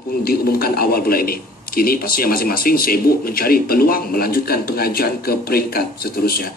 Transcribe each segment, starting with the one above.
pun diumumkan awal bulan ini. Kini pastinya masing-masing sibuk mencari peluang melanjutkan pengajian ke peringkat seterusnya.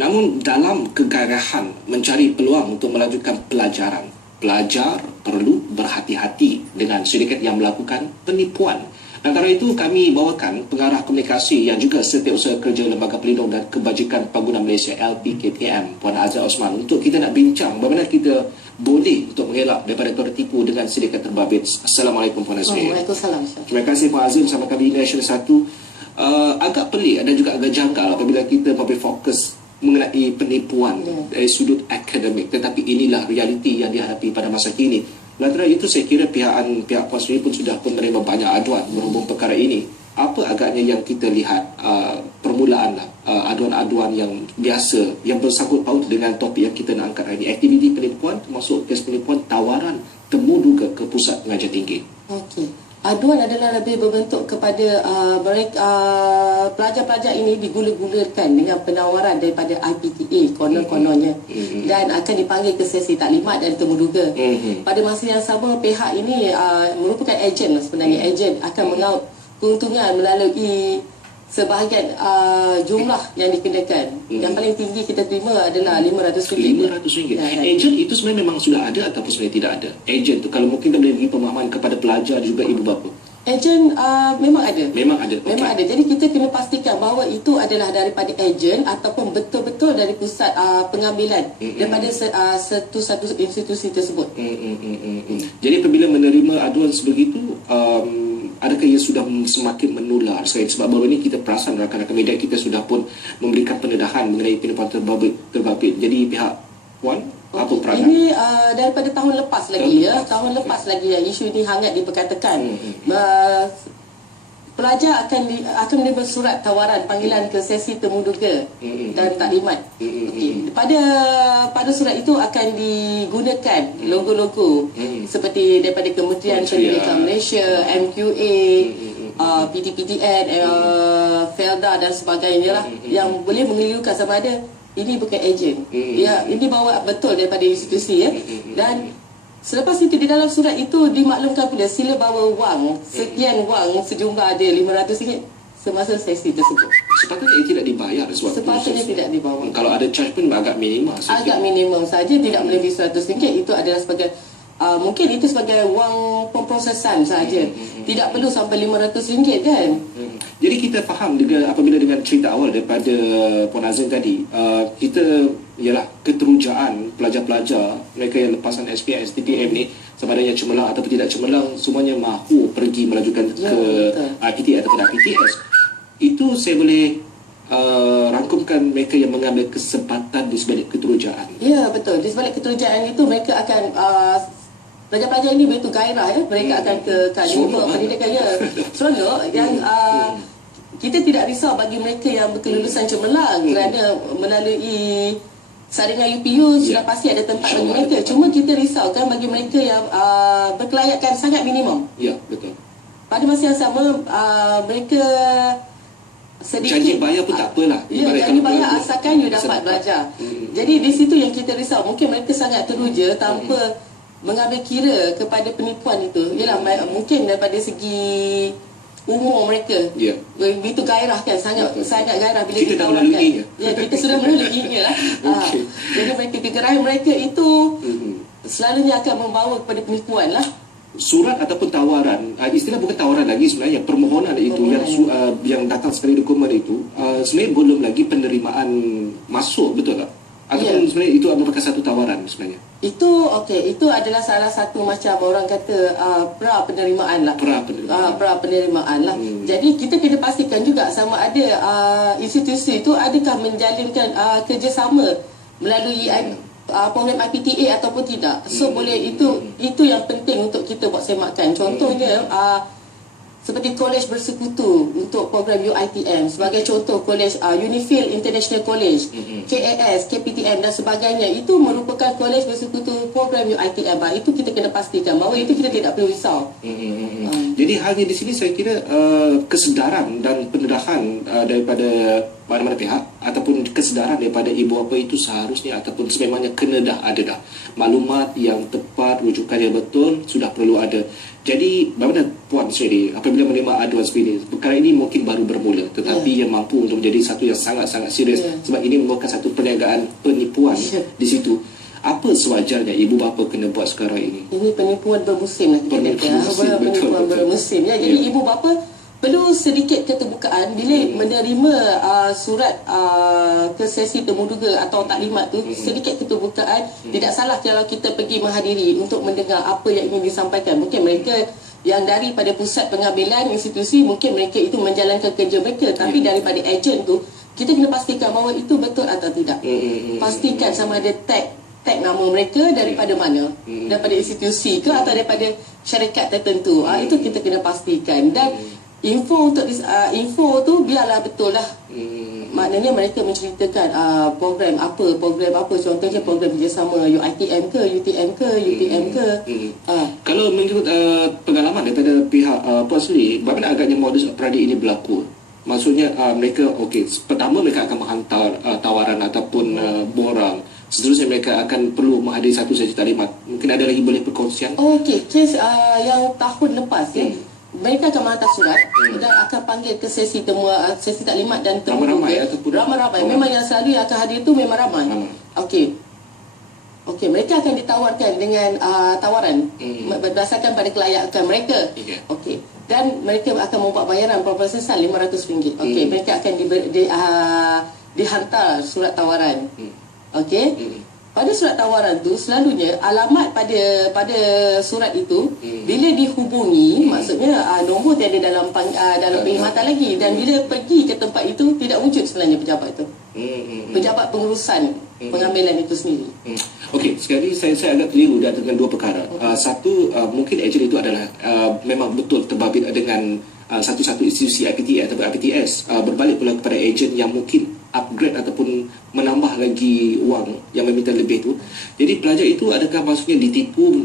Namun dalam kegairahan mencari peluang untuk melanjutkan pelajaran, pelajar perlu berhati-hati dengan syarikat yang melakukan penipuan. Antara itu kami bawakan pengarah komunikasi yang juga Setiausaha Kerja Lembaga Pelindung dan Kebajikan Pengguna Malaysia LPKPM, Puan Azhar Osman, untuk kita nak bincang bagaimana kita boleh untuk mengelak daripada tertipu dengan syarikat terbabit. Assalamualaikum Puan Azhar. Waalaikumsalam. Terima kasih Puan Azhar bersama kami di National 1. Agak pelik dan juga agak janggal apabila kita memberi fokus mengenai penipuan dari sudut akademik, tetapi inilah realiti yang dihadapi pada masa kini. Lantaran itu saya kira pihak Puan sendiri pun sudah menerima banyak aduan berhubung perkara ini. Apa agaknya yang kita lihat permulaan aduan-aduan yang biasa yang bersangkut paut dengan topik yang kita nak angkat hari ini, aktiviti penipuan termasuk kes penipuan tawaran temu duga ke pusat pengajian tinggi. Okey. Aduan adalah lebih berbentuk kepada pelajar-pelajar ini digula-gulakan dengan penawaran daripada IPTA konon-kononnya dan akan dipanggil ke sesi taklimat dan temu duga. Pada masa yang sama, pihak ini merupakan ejen sebenarnya. Ejen akan mengaut keuntungan melalui sebahagian jumlah yang dikenakan. Yang paling tinggi kita terima adalah RM500. RM500. Ejen itu sebenarnya memang sudah ada ataupun sebenarnya tidak ada? Ejen tu kalau mungkin kita boleh beri pemahaman kepada pelajar dan juga ibu bapa. Ejen memang ada. Memang ada. Okay. Memang ada. Jadi kita kena pastikan bahawa itu adalah daripada ejen ataupun betul-betul dari pusat pengambilan daripada satu institusi tersebut. Jadi apabila menerima aduan sebegitu, adakah ia sudah semakin menular? Sebab baru ini kita perasan rakan-rakan media kita sudah pun memberikan pendedahan mengenai penipuan terbabit. Jadi pihak Puan, apa peranan? Ini daripada tahun lepas lagi tahun lepas lagi isu ini hangat diperkatakan. Pelajar akan menerima surat tawaran panggilan ke sesi temu duga dan taklimat. Pada surat itu akan digunakan logo-logo seperti daripada Kementerian Pendidikan Malaysia, MQA, PTPTN, Felda dan sebagainya lah, yang boleh mengelirukan sama ada ini bukan ejen. Ya, ini bawa betul daripada institusi dan selepas itu di dalam surat itu dimaklumkan pula sila bawa wang sekian wang sejumlah ada RM500 semasa sesi tersebut. Sepatutnya ia tidak dibayar Sepatutnya tidak dibawa. Kalau ada charge pun agak minimum saja. Agak minimum saja, tidak melebihi RM100. Itu adalah sebagai mungkin itu sebagai wang pemprosesan saja. Tidak perlu sampai RM500 kan. Jadi kita faham juga apabila dengan cerita awal daripada Puan Azhar tadi, kita ialah keterujaan pelajar-pelajar mereka yang lepasan SPM, STPM ni, sama ada yang cemerlang ataupun tidak cemerlang, semuanya mahu pergi melanjutkan ke IPTA ataupun IPTS. Itu saya boleh rangkumkan mereka yang mengambil kesempatan di sebalik keterujaan. Ya, betul. Di sebalik keterujaan itu mereka akan pelajar-pelajar ini begitu gairah mereka akan ke Kalima pendidikan seronok yang kita tidak risau bagi mereka yang berkelulusan cemerlang kerana melalui saringan UPU sudah pasti ada tempat bagi mereka. Cuma kita risaukan bagi mereka yang berkelayakan sangat minimum. Ya, betul. Pada masa yang sama mereka sedikit janji bayar pun tak apalah. Ya, janji bayar asalkan you dapat belajar. Jadi di situ yang kita risau. Mungkin mereka sangat teruja tanpa mengambil kira kepada penipuan itu. Yalah, mungkin daripada segi umur mereka begitu gairah kan, sangat gairah bila kita ditawarkan. Kita sudah melaluinya lah. Jadi mereka kegerahan mereka itu selalunya akan membawa kepada penipuan lah. Surat ataupun tawaran, istilah bukan tawaran lagi sebenarnya, permohonan itu yang datang sekali dokumen itu sebenarnya belum lagi penerimaan masuk, betul tak? Ataupun sebenarnya itu merupakan satu tawaran sebenarnya? Itu adalah salah satu macam orang kata pra penerimaan lah. Pra penerimaan lah. Jadi kita kena pastikan juga sama ada institusi itu adakah menjalinkan kerjasama melalui program IPTA ataupun tidak. So boleh itu yang penting untuk kita buat semakan. Contohnya seperti kolej bersekutu untuk program UITM, sebagai contoh kolej Unifil International College, KAS, KPTM dan sebagainya, itu merupakan kolej bersekutu program UITM. Itu kita kena pastikan bahawa itu kita tidak perlu risau. Jadi halnya di sini saya kira kesedaran dan pendedahan daripada mana-mana pihak ataupun kesedaran daripada ibu bapa itu seharusnya ataupun sememangnya kena dah ada dah maklumat yang tepat, rujukan yang betul sudah perlu ada. Jadi bagaimana Puan Sri apabila menerima aduan seperti ini? Perkara ini mungkin baru bermula, tetapi yang mampu untuk menjadi satu yang sangat-sangat serius sebab ini merupakan satu perniagaan penipuan di situ. Apa sewajarnya ibu bapa kena buat sekarang ini? Ini penipuan bermusim lah kita kata. Penipuan bermusim ya. Jadi ibu bapa perlu sedikit keterbukaan bila menerima surat ke sesi temuduga atau taklimat tu, sedikit keterbukaan. Tidak salah kalau kita pergi menghadiri untuk mendengar apa yang ingin disampaikan. Mungkin mereka yang daripada pusat pengambilan institusi, mungkin mereka itu menjalankan kerja mereka, tapi daripada ejen tu kita kena pastikan bahawa itu betul atau tidak. Pastikan sama ada tag nama mereka daripada mana, daripada institusi ke atau daripada syarikat tertentu. Itu kita kena pastikan. Dan info untuk info tu biarlah betul lah. Maknanya mereka menceritakan program apa, contohnya program kerjasama UiTM ke, UTM ke, UPM ke. Kalau menurut pengalaman daripada pihak Puan Sri, bagaimana agaknya modus operandi ini berlaku? Maksudnya mereka pertama mereka akan menghantar tawaran ataupun borang. Seterusnya mereka akan perlu menghadiri satu sesi taklimat. Mungkin ada lagi boleh perkongsian? Kes yang tahun lepas mereka akan menghantar surat dan akan panggil ke sesi sesi taklimat dan ramai-ramai. Memang yang selalu yang akan hadir itu memang ramai. Okey, mereka akan ditawarkan dengan tawaran berdasarkan pada kelayakan mereka. Okey. Dan mereka akan membuat bayaran proporsional RM500. Okey, mereka akan dihantar surat tawaran. Okey. Pada surat tawaran tu selalunya alamat pada surat itu bila dihubungi, maksudnya nombor tiada dalam perkhidmatan lagi, dan bila pergi ke tempat itu tidak wujud sebenarnya pejabat itu. Pejabat pengurusan pengambilan itu sendiri. Okey, sekali saya agak keliru dengan dua perkara. Satu, mungkin ejen itu adalah memang betul terbabit dengan satu-satu institusi IPTS atau IPTS, berbalik pula kepada ejen yang mungkin upgrade ataupun menambah lagi wang yang meminta lebih tu. Jadi pelajar itu adakah maksudnya ditipu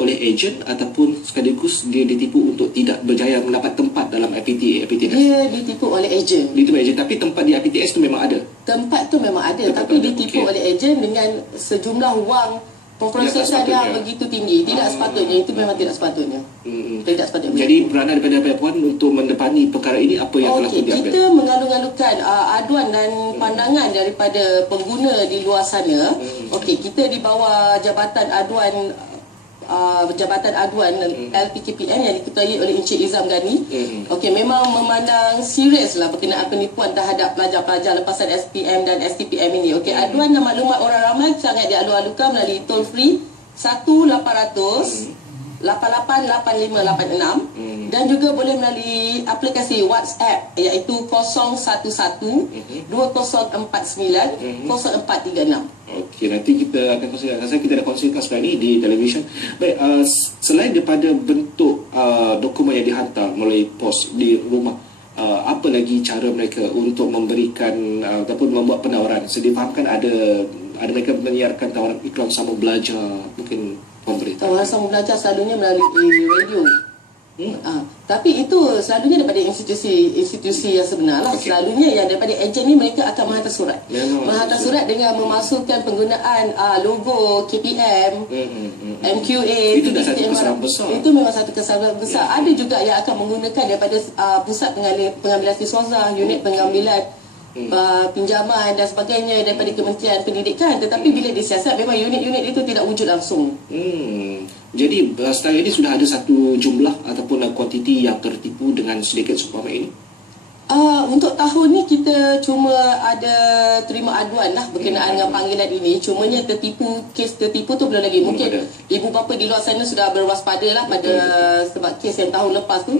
oleh ejen ataupun sekaligus dia ditipu untuk tidak berjaya mendapat tempat dalam IPTS? Dia ditipu oleh ejen. Tapi tempat di IPTS tu memang ada. Tempat tu memang ada, tapi ditipu oleh ejen dengan sejumlah wang proporsional yang begitu tinggi. Tidak sepatutnya, itu memang tidak sepatutnya. Tidak sepatutnya. Jadi peranan daripada Puan untuk mendepani perkara ini apa yang telah diambil? Kita mengalu-alukan aduan dan pandangan daripada pengguna di luar sana. Kita di bawah Jabatan Aduan LPKPM yang diketuai oleh Encik Izam Ghani. Memang memandang serius lah berkenaan penipuan terhadap pelajar-pelajar lepasan SPM dan STPM ini. Aduan dan maklumat orang ramai sangat dialu-alukan melalui toll free 1-800 888586 dan juga boleh melalui aplikasi WhatsApp iaitu 011 2049 0436. Okey, nanti kita akan kongsikan. Kita dah kongsikan sekarang ini di televisyen. Baik, selain daripada bentuk dokumen yang dihantar melalui pos di rumah, apa lagi cara mereka untuk memberikan ataupun membuat penawaran? Saya difahamkan ada mereka menyiarkan tawaran iklan sama belajar, mungkin pemerintah. Tawaran sama belajar selalunya melalui radio. Tapi itu selalunya daripada institusi yang sebenar lah. Selalunya yang daripada ejen ni mereka akan menghantar surat. Menghantar surat dengan memasukkan penggunaan logo KPM, MQA. Itu dah satu kesalahan besar. Itu memang satu kesalahan besar. Ada juga yang akan menggunakan daripada pusat pengambilan siswa, unit pengambilan pinjaman dan sebagainya daripada Kementerian Pendidikan, tetapi bila disiasat memang unit-unit itu tidak wujud langsung. Jadi sekarang ini sudah ada satu jumlah ataupun kuantiti yang tertipu dengan sedikit seumpama ini? Untuk tahun ni kita cuma ada terima aduan lah berkenaan dengan panggilan ini. Cumanya kes tertipu tu belum lagi. Mungkin ibu bapa di luar sana sudah berwaspada lah pada sebab kes yang tahun lepas tu.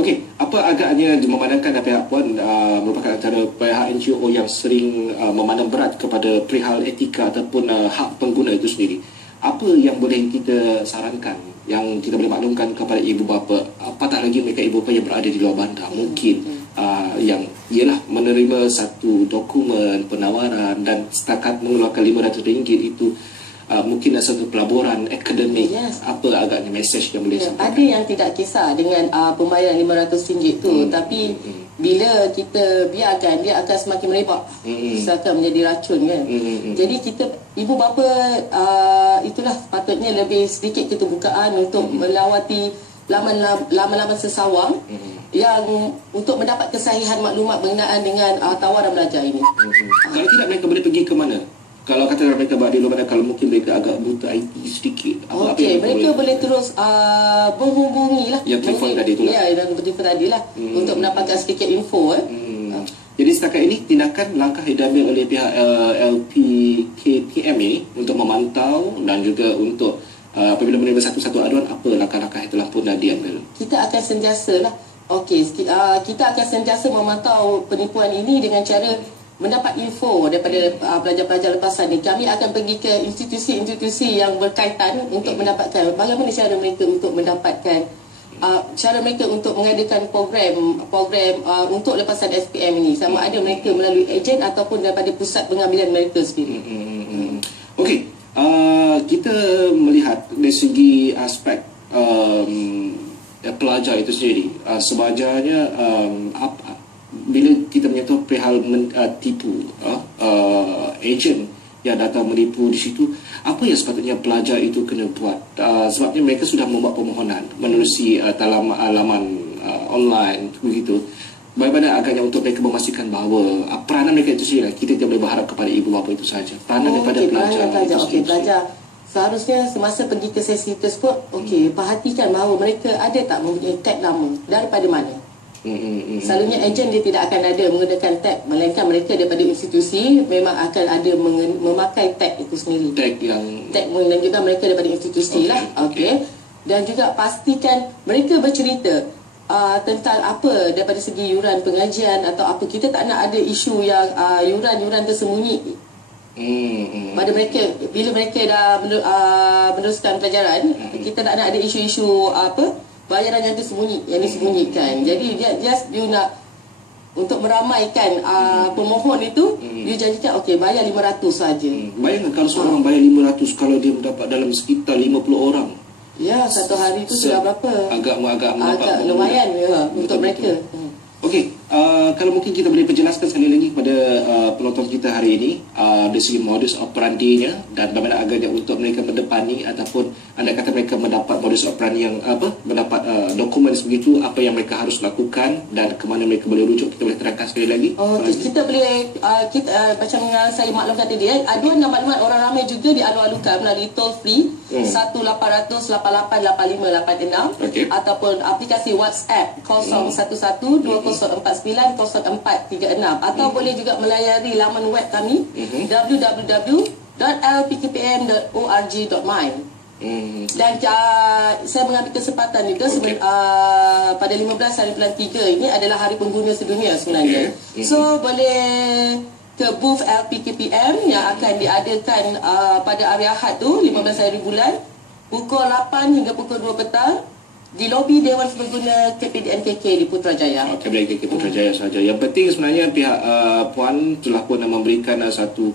Okey, apa agaknya memandangkan pihak Puan merupakan antara pihak NGO yang sering memandang berat kepada perihal etika ataupun hak pengguna itu sendiri? Apa yang boleh kita sarankan, yang kita boleh maklumkan kepada ibu bapa, apatah lagi mereka ibu bapa yang berada di luar bandar, mungkin yang ialah menerima satu dokumen penawaran dan setakat mengeluarkan RM500 itu, mungkin ada satu pelaburan akademik. Yes. Apa agaknya mesej yang boleh sampaikan? Ada yang tidak kisah dengan pembayaran RM500 tu, tapi bila kita biarkan, dia akan semakin merebak. Dia akan menjadi racun kan. Jadi kita, ibu bapa, itulah patutnya lebih sedikit keterbukaan untuk melawati laman-laman sesawang yang untuk mendapat kesahihan maklumat berkenaan dengan tawaran belajar ini. Kalau tidak, mereka boleh pergi ke mana? Kalau kata mereka di luar mana, kalau mungkin mereka agak buta IT sedikit, Okey, mereka boleh terus menghubungilah. Yang telefon tadi tu lah. Ya, yang telefon tadi lah, untuk mendapatkan sedikit info. Jadi setakat ini, tindakan langkah yang diambil oleh pihak LPKPM ini untuk memantau dan juga untuk apabila menerima satu-satu aduan, apa langkah-langkah yang telah pun dah diambil? Kita akan sentiasa lah. Okey, kita akan sentiasa memantau penipuan ini dengan cara mendapat info daripada pelajar-pelajar lepasan ni. Kami akan pergi ke institusi-institusi yang berkaitan untuk mendapatkan bagaimana cara mereka untuk mendapatkan cara mereka untuk mengadakan program untuk lepasan SPM ini, sama ada mereka melalui ejen ataupun daripada pusat pengambilan mereka sendiri. Okey, kita melihat dari segi aspek pelajar itu sendiri, sebenarnya bila kita menyentuh perihal tipu ejen yang datang menipu di situ, apa yang sepatutnya pelajar itu kena buat? Sebabnya mereka sudah membuat permohonan menerusi laman online begitu. Bagaimana agaknya untuk mereka memastikan bahawa peranan mereka itu sendiri, kita tidak boleh berharap kepada ibu bapa itu saja. Peranan daripada pelajar. Pelajar seharusnya semasa pergi ke sesi tersebut, perhatikan bahawa mereka ada tak mempunyai tag nama, daripada mana. Selalunya ejen dia tidak akan ada menggunakan tag, melainkan mereka daripada institusi memang akan ada memakai tag itu sendiri. Tag dan juga mereka daripada institusi lah. Dan juga pastikan mereka bercerita tentang apa daripada segi yuran pengajian atau apa. Kita tak nak ada isu yang yuran-yuran tersembunyi pada mereka bila mereka dah meneruskan pelajaran. Kita tak nak ada isu-isu bayaran yang disembunyikan. Jadi you nak untuk meramaikan pemohon itu, you janjikan bayar 500 saja. Bayangkan kalau seorang bayar 500, kalau dia mendapat dalam sekitar 50 orang. Ya, satu hari itu sudah berapa? Agak lumayan untuk mereka. Okey, kalau mungkin kita boleh perjelaskan sekali lagi kepada penonton kita hari ini dari segi modus operandinya dan bagaimana agaknya untuk mereka mendepani ataupun anda kata mereka mendapat modus operandi yang mendapat dokumen sebegitu, apa yang mereka harus lakukan dan ke mana mereka boleh rujuk. Kita boleh terangkan sekali lagi. Kita boleh macam yang saya maklumkan tadi, aduan dan maklumat orang ramai juga dialu-alukan melalui toll free 1-800-888586 ataupun aplikasi WhatsApp 011-2049-0436 atau boleh juga melayari laman web kami www.lpkpm.org.my. Dan saya mengambil kesempatan juga pada 15 hari bulan 3 ini adalah Hari Pengguna Sedunia sebenarnya. So boleh ke booth LPKPM yang akan diadakan pada hari Ahad tu 15 hari bulan pukul 8 hingga pukul 2 petang di lobi Dewan Serbaguna KPDNKK di Putrajaya. KPDNKK Putrajaya saja. Yang penting sebenarnya pihak Puan telah pun memberikan satu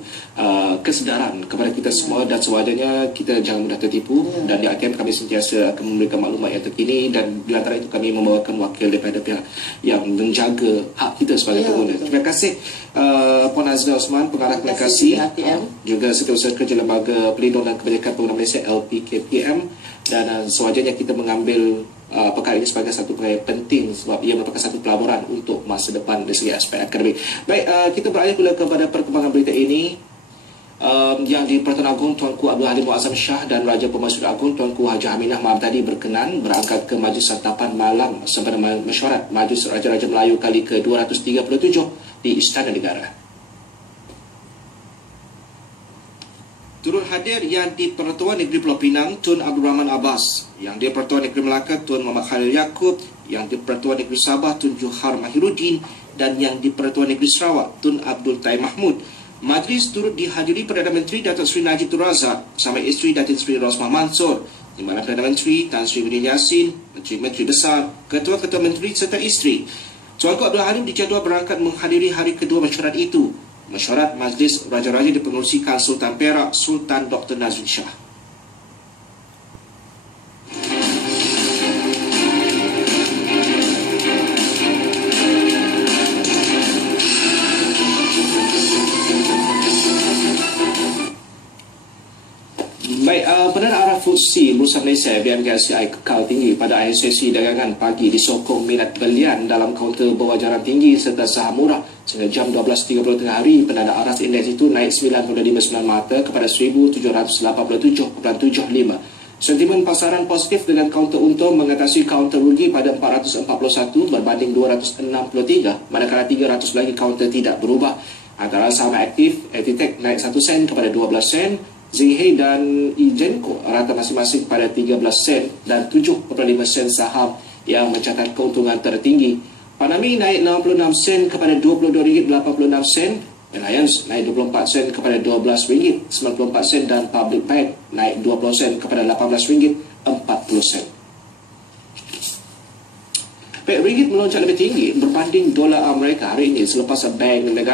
kesedaran kepada kita semua dan sewajarnya kita jangan mudah tertipu dan di ATM kami sentiasa akan memberikan maklumat yang terkini dan di antara itu kami membawakan wakil daripada pihak yang menjaga hak kita sebagai pengguna. Terima kasih Puan Azra Osman, Pengarah Komunikasi juga Setiausaha Kerja Lembaga Pelindung dan Kebajikan Pengguna Malaysia LPKPM. Dan sewajarnya kita mengambil perkara ini sebagai satu perkara yang penting sebab ia merupakan satu pelaburan untuk masa depan dari segi aspek akademik. Baik, kita beralih pula kepada perkembangan berita ini. Yang di Pertuan Agong Tuanku Abdul Halim Muazzam Shah dan Raja Pemasud Agong Tuanku Haji Aminah malam tadi berkenan berangkat ke Majlis Santapan Malam sempena mesyuarat Majlis Raja-Raja Melayu kali ke-237 di Istana Negara. Turut hadir yang di Pertuan Negeri Pulau Pinang Tun Abdul Rahman Abbas, yang di Pertuan Negeri Melaka Tun Muhammad Khalil Yaakob, yang di Pertuan Negeri Sabah Tun Johar Mahiruddin dan yang di Pertuan Negeri Sarawak Tun Abdul Tai Mahmud. Majlis turut dihadiri Perdana Menteri Datuk Seri Najib Tun Razak bersama isteri Datin Seri Rosmah Mansor, di mana Perdana Menteri Tan Sri Muhyiddin Yassin, Menteri-Menteri Besar, Ketua-Ketua Menteri serta isteri. Tuanku Abdul Halim dijadual berangkat menghadiri hari kedua mesyuarat itu. Mesyuarat Majlis Raja-Raja dipengerusikan Sultan Perak Sultan Dr. Nazrin Shah. Baik, Perdana Araf FTSE Bursa Malaysia BMKSCI kekal tinggi pada akhir sesi dagangan pagi disokong minat belian dalam kaunter berwajaran tinggi serta saham murah sehingga jam 12.30 tengah hari. Perdana Araf indeks itu naik 9.59 mata kepada 1787.75. Sentimen pasaran positif dengan kaunter untung mengatasi kaunter rugi pada 441 berbanding 263, manakala 300 lagi kaunter tidak berubah. Antara saham aktif, Etitech naik 1 sen kepada 12 sen, Zinghe dan Ijenko rata masing-masing pada 13 sen dan 7.5 sen saham yang mencatat keuntungan tertinggi. Panami naik 66 sen kepada RM22.86, Alliance naik 24 sen kepada RM12.94 dan Public Bank naik 20 sen kepada RM18.40. Baik, ringgit melonjak lebih tinggi berbanding dolar Amerika hari ini selepas bank negara